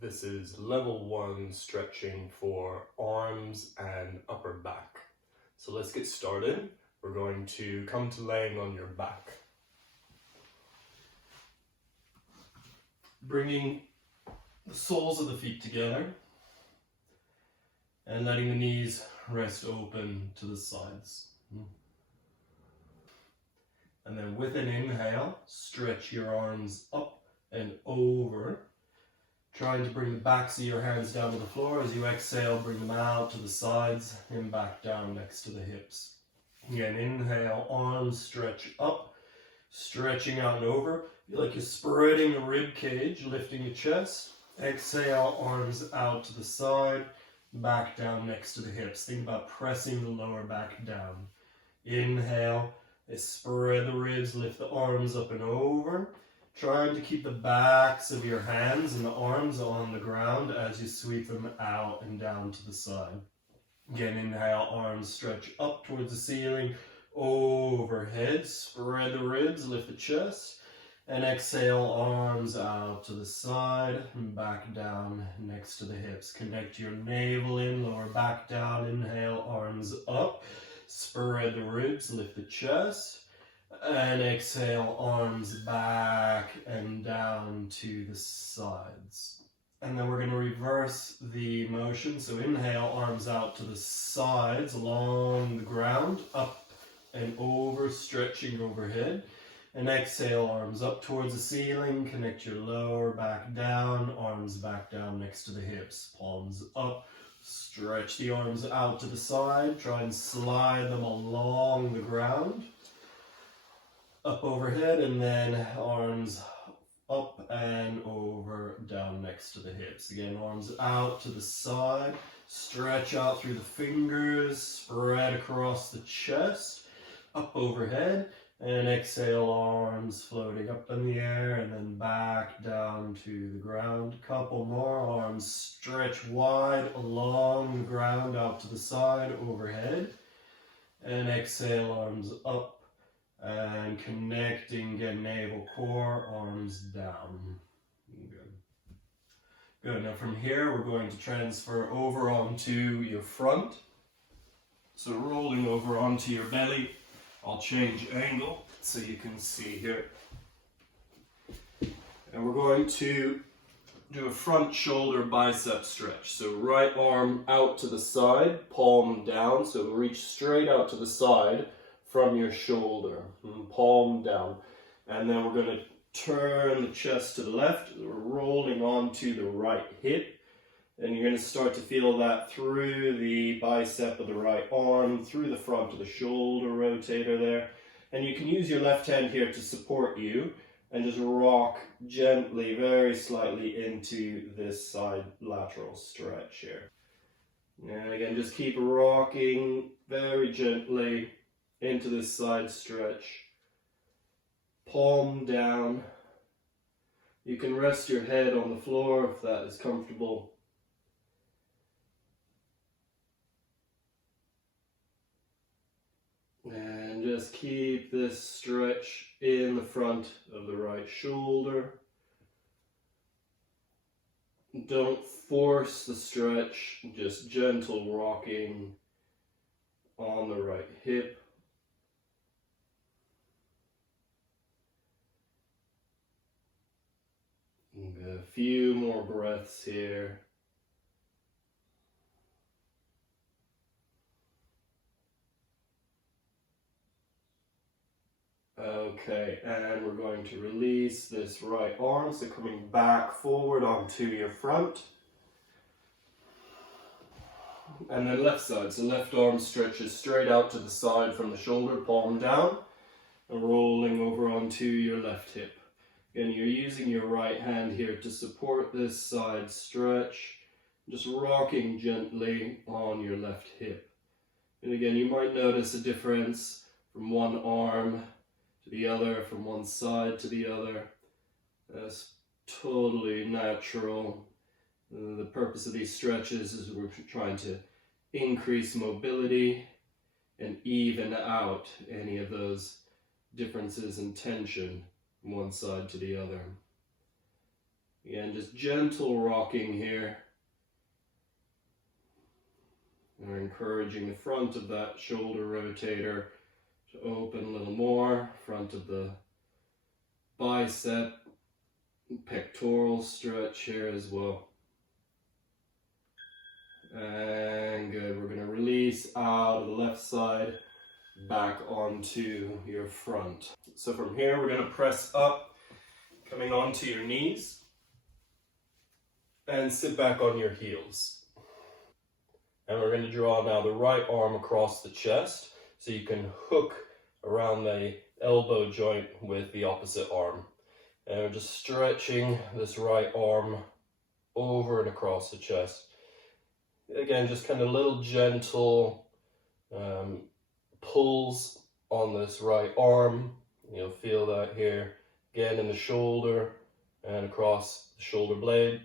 This is level 1 stretching for arms and upper back. So let's get started. We're going to come to laying on your back. Bringing the soles of the feet together and letting the knees rest open to the sides. And then with an inhale, stretch your arms up and over, trying to bring the backs of your hands down to the floor. As you exhale, bring them out to the sides and back down next to the hips. Again, inhale, arms stretch up, stretching out and over. Feel like you're spreading the rib cage, lifting your chest. Exhale, arms out to the side, back down next to the hips. Think about pressing the lower back down. Inhale, spread the ribs, lift the arms up and over. Trying to keep the backs of your hands and the arms on the ground as you sweep them out and down to the side. Again, inhale, arms stretch up towards the ceiling, overhead. Spread the ribs, lift the chest. And exhale, arms out to the side and back down next to the hips. Connect your navel in, lower back down. Inhale, arms up. Spread the ribs, lift the chest. And exhale, arms back and down to the sides. And then we're going to reverse the motion. So inhale, arms out to the sides, along the ground, up and over, stretching overhead. And exhale, arms up towards the ceiling, connect your lower back down, arms back down next to the hips, palms up, stretch the arms out to the side, try and slide them along the ground, up overhead, and then arms up and over, down next to the hips. Again, arms out to the side, stretch out through the fingers, spread across the chest, up overhead, and exhale, arms floating up in the air and then back down to the ground. Couple more, arms stretch wide along the ground, out to the side, overhead, and exhale, arms up. And connecting, again, navel, core, arms down. Good. Now from here, we're going to transfer over onto your front. So rolling over onto your belly. I'll change angle so you can see here. And we're going to do a front shoulder bicep stretch. So right arm out to the side, palm down. So reach straight out to the side from your shoulder, palm down. And then we're going to turn the chest to the left, rolling onto the right hip. And you're going to start to feel that through the bicep of the right arm, through the front of the shoulder rotator there. And you can use your left hand here to support you and just rock gently, very slightly into this side lateral stretch here. And again, just keep rocking very gently into this side stretch. Palm down. You can rest your head on the floor if that is comfortable. And just keep this stretch in the front of the right shoulder. Don't force the stretch, just gentle rocking on the right hip. A few more breaths here. Okay, and we're going to release this right arm, so coming back forward onto your front. And then left side, so left arm stretches straight out to the side from the shoulder, palm down, and rolling over onto your left hip. Again, you're using your right hand here to support this side stretch, just rocking gently on your left hip. And again, you might notice a difference from one arm to the other, from one side to the other. That's totally natural. The purpose of these stretches is we're trying to increase mobility and even out any of those differences in tension from one side to the other. Again, just gentle rocking here. We're encouraging the front of that shoulder rotator to open a little more, front of the bicep, pectoral stretch here as well. And good, we're going to release out of the left side, back onto your front. So from here, we're going to press up, coming onto your knees, and sit back on your heels. And we're going to draw now the right arm across the chest, so you can hook around the elbow joint with the opposite arm. And we're just stretching this right arm over and across the chest. Again, just kind of little gentle pulls on this right arm. You'll feel that here. Again, in the shoulder and across the shoulder blade.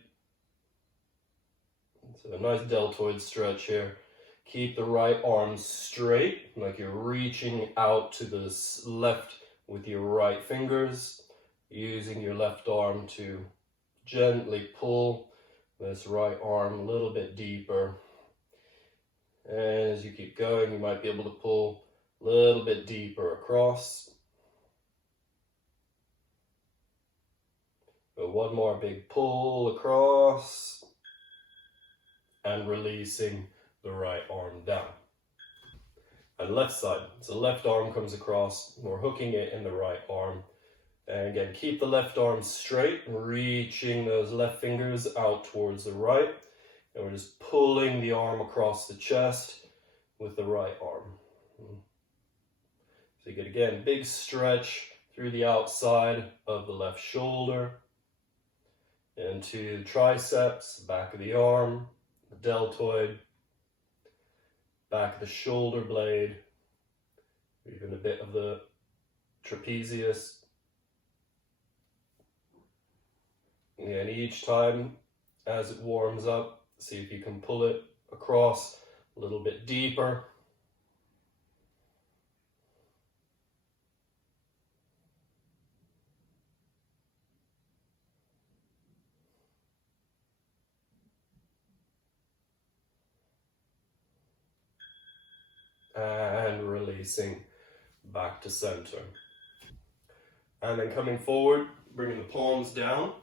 So a nice deltoid stretch here. Keep the right arm straight, like you're reaching out to the left with your right fingers, using your left arm to gently pull this right arm a little bit deeper. And as you keep going, you might be able to pull a little bit deeper across. But one more big pull across, and releasing the right arm down. And left side, so left arm comes across, we're hooking it in the right arm. And again, keep the left arm straight, reaching those left fingers out towards the right. And we're just pulling the arm across the chest with the right arm. So you get, again, big stretch through the outside of the left shoulder, into the triceps, back of the arm, the deltoid, back of the shoulder blade, even a bit of the trapezius. And each time as it warms up, see if you can pull it across a little bit deeper. And releasing back to center. And then coming forward, bringing the palms down,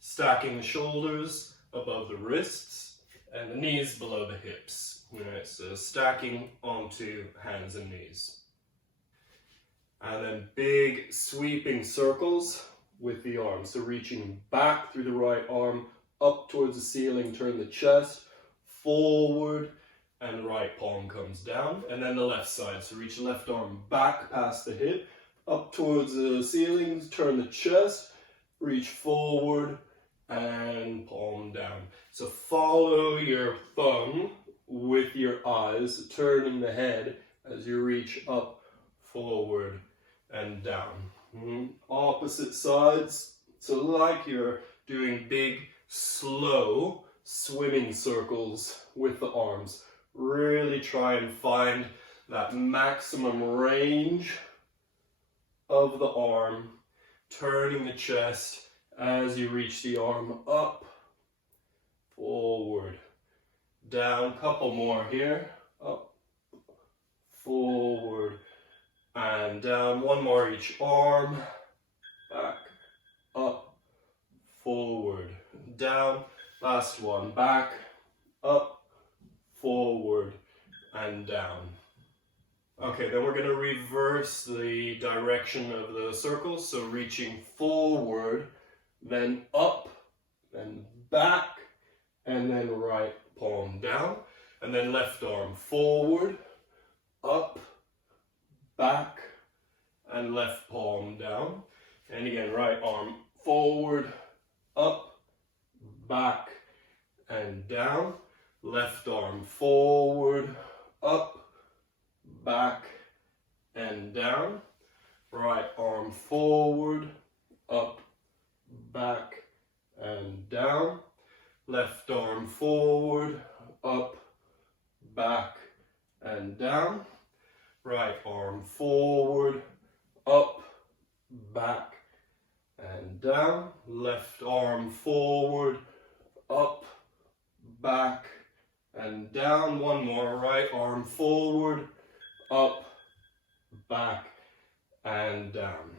stacking the shoulders above the wrists and the knees below the hips. Alright, so stacking onto hands and knees. And then big sweeping circles with the arms. So reaching back through the right arm, up towards the ceiling, turn the chest, forward, and the right palm comes down. And then the left side, so reach the left arm back past the hip, up towards the ceiling, turn the chest, reach forward, and palm down. So follow your thumb with your eyes, turning the head as you reach up, forward, and down. Opposite sides, so like you're doing big, slow swimming circles with the arms. Really try and find that maximum range of the arm, turning the chest as you reach the arm up, forward, down. Couple more here. Up, forward, and down. One more each arm. Back, up, forward, down. Last one. Back, up, forward, and down. Okay, then we're going to reverse the direction of the circles. So reaching forward, then up, then back, and then right palm down. And then left arm forward, up, back, and left palm down. And again, right arm forward, up, back, and down. Left arm forward, up, back, and down. Right arm forward, up, back, and down. Left arm forward, up, back, and down. Right arm forward, up, back, and down. Left arm forward, up, back, and down. One more. Right arm forward, up, back, and down.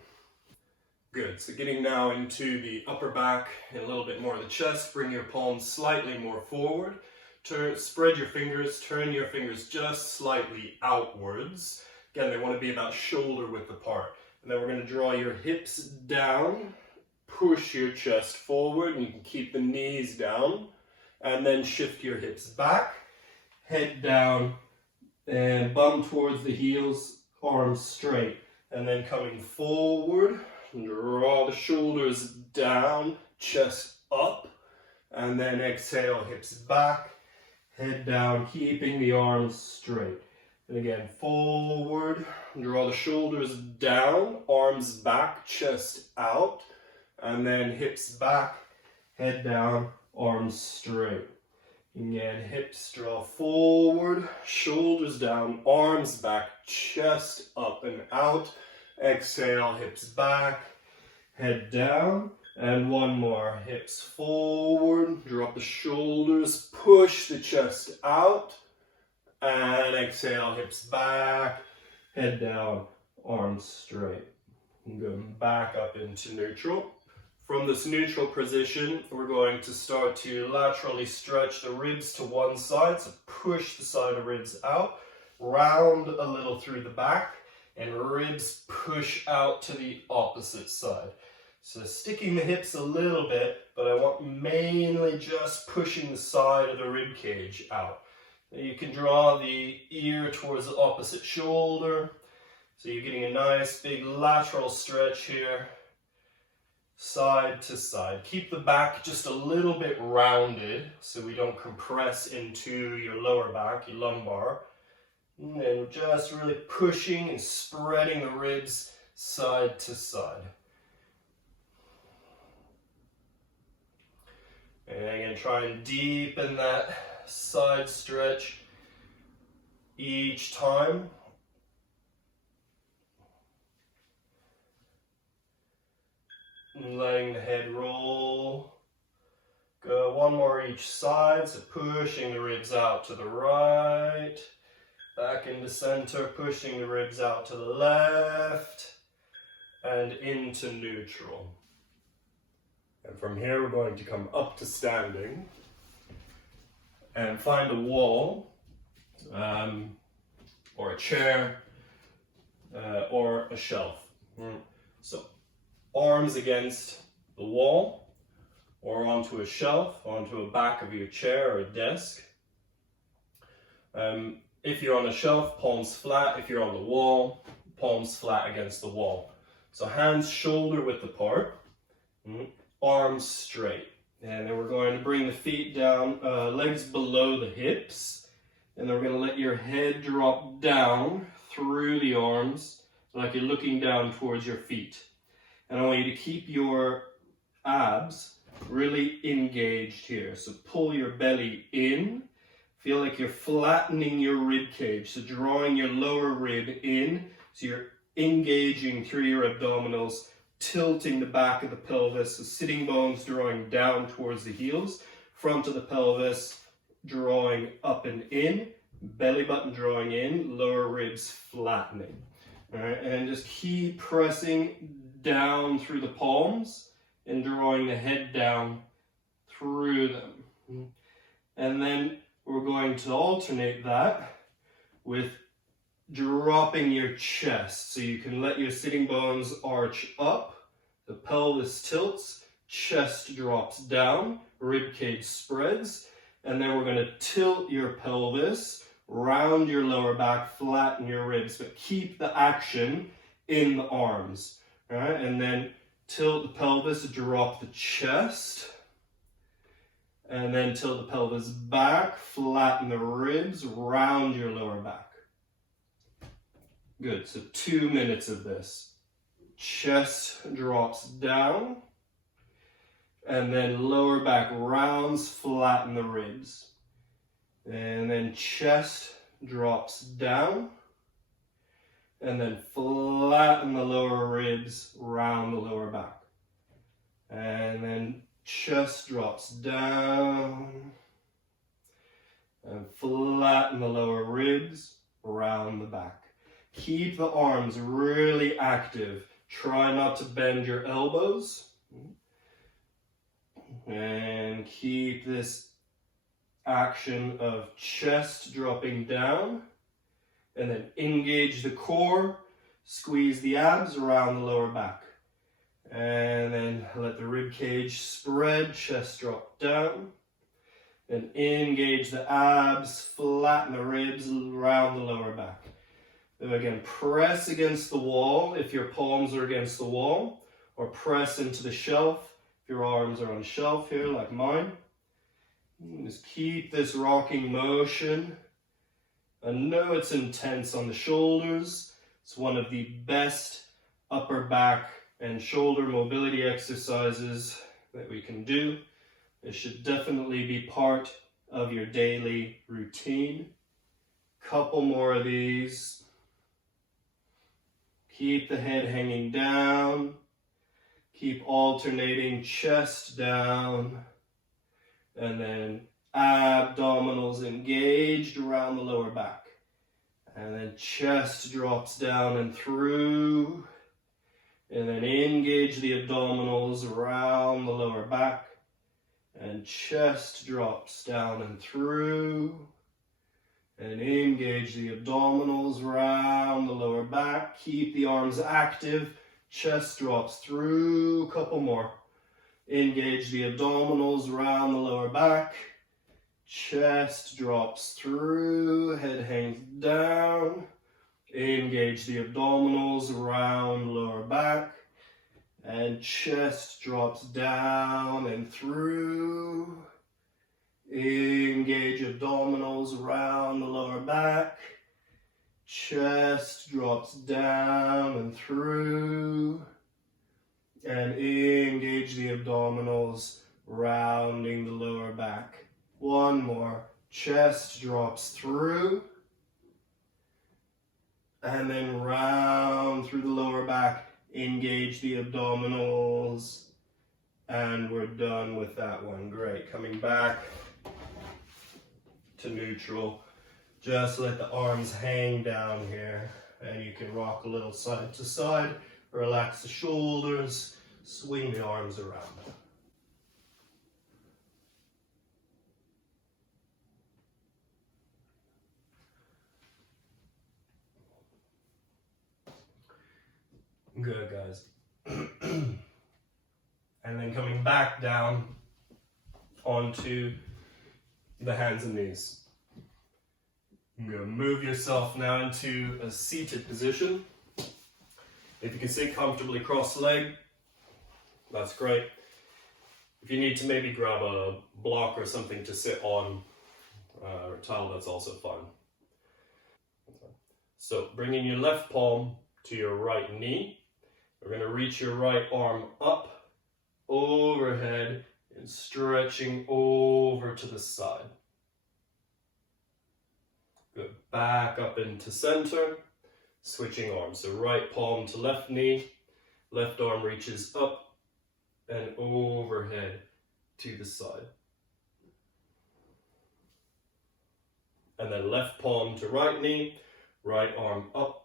Good. So getting now into the upper back and a little bit more of the chest. Bring your palms slightly more forward. Spread your fingers. Turn your fingers just slightly outwards. Again, they want to be about shoulder width apart. And then we're going to draw your hips down. Push your chest forward. And you can keep the knees down. And then shift your hips back. Head down. And bum towards the heels. Arms straight. And then coming forward. Draw the shoulders down, chest up, and then exhale, hips back, head down, keeping the arms straight. And again, forward, draw the shoulders down, arms back, chest out, and then hips back, head down, arms straight. Again, hips draw forward, shoulders down, arms back, chest up and out. Exhale, hips back, head down, and one more. Hips forward, drop the shoulders, push the chest out, and exhale, hips back, head down, arms straight. And go back up into neutral. From this neutral position, we're going to start to laterally stretch the ribs to one side, so push the side of ribs out, round a little through the back, and ribs push out to the opposite side. So sticking the hips a little bit, but I want mainly just pushing the side of the rib cage out. You can draw the ear towards the opposite shoulder. So you're getting a nice big lateral stretch here, side to side. Keep the back just a little bit rounded so we don't compress into your lower back, your lumbar. And just really pushing and spreading the ribs side to side. And again, try and deepen that side stretch each time. And letting the head roll. Go one more each side, so pushing the ribs out to the right. Back into center, pushing the ribs out to the left, and into neutral. And from here, we're going to come up to standing, and find a wall, or a chair, or a shelf. So, arms against the wall, or onto a shelf, onto a back of your chair or a desk. If you're on a shelf, palms flat. If you're on the wall, palms flat against the wall. So hands shoulder width apart, arms straight. And then we're going to bring the feet down, legs below the hips. And then we're going to let your head drop down through the arms, like you're looking down towards your feet. And I want you to keep your abs really engaged here. So pull your belly in. Feel like you're flattening your rib cage, so drawing your lower rib in, so you're engaging through your abdominals, tilting the back of the pelvis, so sitting bones drawing down towards the heels, front of the pelvis drawing up and in, belly button drawing in, lower ribs flattening. All right, and just keep pressing down through the palms and drawing the head down through them. And then we're going to alternate that with dropping your chest. So you can let your sitting bones arch up, the pelvis tilts, chest drops down, rib cage spreads, and then we're going to tilt your pelvis, round your lower back, flatten your ribs, but keep the action in the arms. All right? And then tilt the pelvis, drop the chest, and then tilt the pelvis back, flatten the ribs, round your lower back. Good, so 2 minutes of this. Chest drops down, and then lower back rounds, flatten the ribs. And then chest drops down, and then flatten the lower ribs, round the lower back. And then chest drops down. And flatten the lower ribs, round the back. Keep the arms really active. Try not to bend your elbows. And keep this action of chest dropping down. And then engage the core. Squeeze the abs around the lower back. And then let the rib cage spread, chest drop down. And engage the abs, flatten the ribs around the lower back. Then again, press against the wall if your palms are against the wall, or press into the shelf if your arms are on the shelf here like mine. Just keep this rocking motion. I know it's intense on the shoulders. It's one of the best upper back and shoulder mobility exercises that we can do. It should definitely be part of your daily routine. Couple more of these. Keep the head hanging down. Keep alternating chest down. And then abdominals engaged around the lower back. And then chest drops down and through. And then engage the abdominals around the lower back. And chest drops down and through. And engage the abdominals around the lower back. Keep the arms active. Chest drops through. Couple more. Engage the abdominals around the lower back. Chest drops through. Head hangs down. Engage the abdominals around the lower back. And chest drops down and through. Engage abdominals around the lower back. Chest drops down and through. And engage the abdominals, rounding the lower back. One more. Chest drops through. And then round through the lower back. Engage the abdominals. And we're done with that one. Great. Coming back to neutral. Just let the arms hang down here. And you can rock a little side to side. Relax the shoulders. Swing the arms around. Good, guys. And then coming back down onto the hands and knees. You're going to move yourself now into a seated position. If you can sit comfortably cross-legged, that's great. If you need to maybe grab a block or something to sit on, or towel, that's also fine. So bringing your left palm to your right knee. We're going to reach your right arm up, overhead, and stretching over to the side. Good. Back up into center, switching arms. So right palm to left knee, left arm reaches up and overhead to the side. And then left palm to right knee, right arm up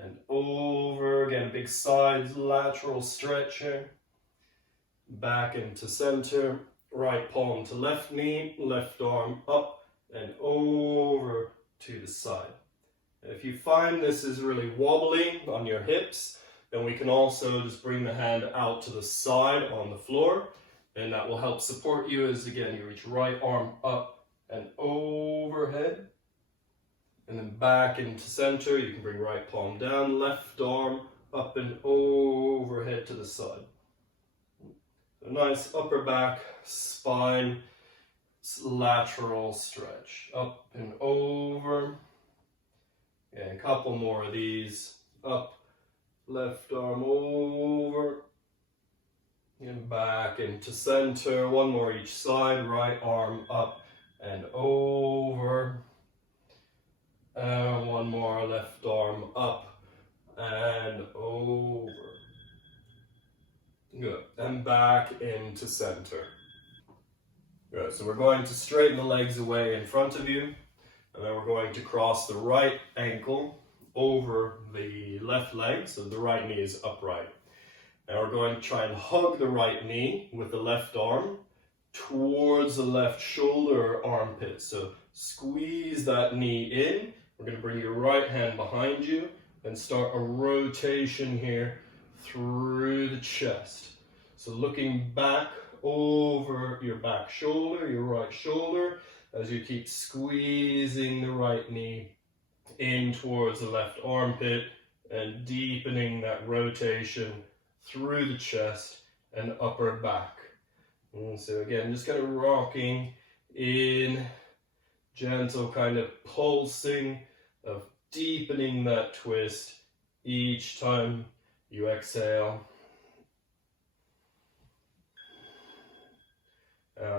and over. Again, big sides, lateral stretch here. Back into center, right palm to left knee, left arm up and over to the side. If you find this is really wobbly on your hips, then we can also just bring the hand out to the side on the floor, and that will help support you as, again, you reach right arm up and overhead, and then back into center. You can bring right palm down, left arm up and overhead to the side. A nice upper back, spine, lateral stretch, up and over. And a couple more of these. Up, left arm over, and back into center. One more each side, right arm up and over. And one more, left arm up and over. Good. And back into center. Good. So we're going to straighten the legs away in front of you, and then we're going to cross the right ankle over the left leg, so the right knee is upright. And we're going to try and hug the right knee with the left arm towards the left shoulder or armpit. So squeeze that knee in. We're going to bring your right hand behind you and start a rotation here through the chest. So looking back over your back shoulder, your right shoulder, as you keep squeezing the right knee in towards the left armpit and deepening that rotation through the chest and upper back. And so again, just kind of rocking in, gentle kind of pulsing of deepening that twist each time you exhale.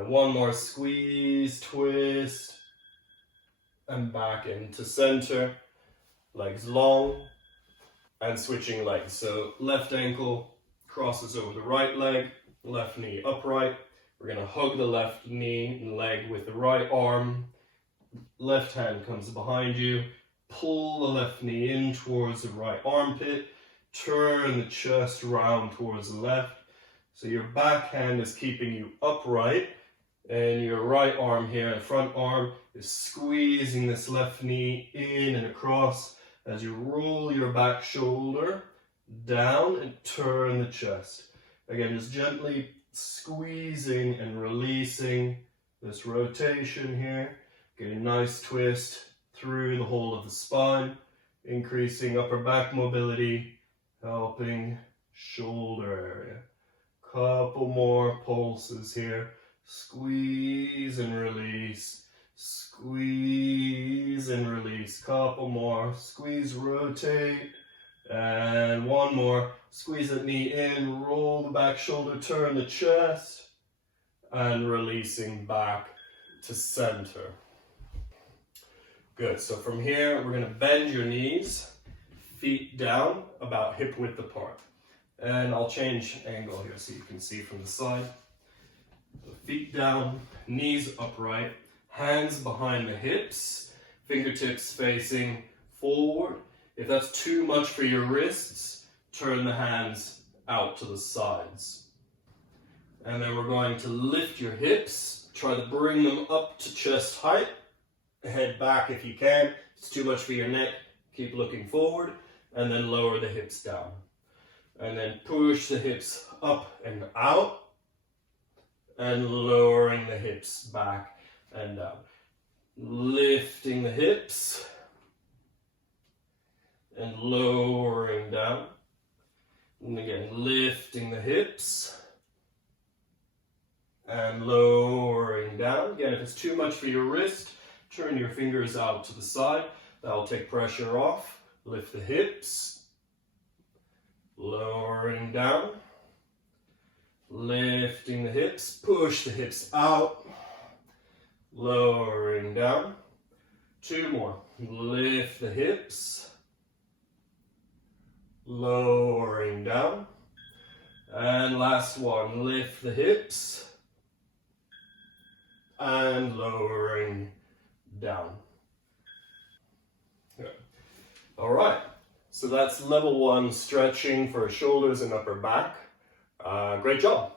One more squeeze, twist, and back into center. Legs long, and switching legs. So left ankle crosses over the right leg, left knee upright. We're going to hug the left knee and leg with the right arm. Left hand comes behind you. Pull the left knee in towards the right armpit. Turn the chest round towards the left. So your back hand is keeping you upright, and your right arm here, the front arm, is squeezing this left knee in and across as you roll your back shoulder down and turn the chest. Again, just gently squeezing and releasing this rotation here. Get a nice twist through the whole of the spine, increasing upper back mobility, helping shoulder area. Couple more pulses here. Squeeze and release. Squeeze and release. Couple more. Squeeze, rotate. And one more. Squeeze that knee in. Roll the back shoulder. Turn the chest. And releasing back to center. Good. So from here, we're going to bend your knees. Feet down, about hip width apart. And I'll change angle here so you can see from the side. So feet down, knees upright, hands behind the hips, fingertips facing forward. If that's too much for your wrists, turn the hands out to the sides. And then we're going to lift your hips, try to bring them up to chest height. Head back if you can. If it's too much for your neck, keep looking forward, and then lower the hips down. And then push the hips up and out, and lowering the hips back and down. Lifting the hips, and lowering down. And again, lifting the hips, and lowering down. Again, if it's too much for your wrist, turn your fingers out to the side. That'll take pressure off. Lift the hips. Lowering down, lifting the hips, push the hips out, lowering down. Two more. Lift the hips, lowering down. And last one. Lift the hips and lowering down. Good. All right. So that's level 1 stretching for shoulders and upper back. Great job.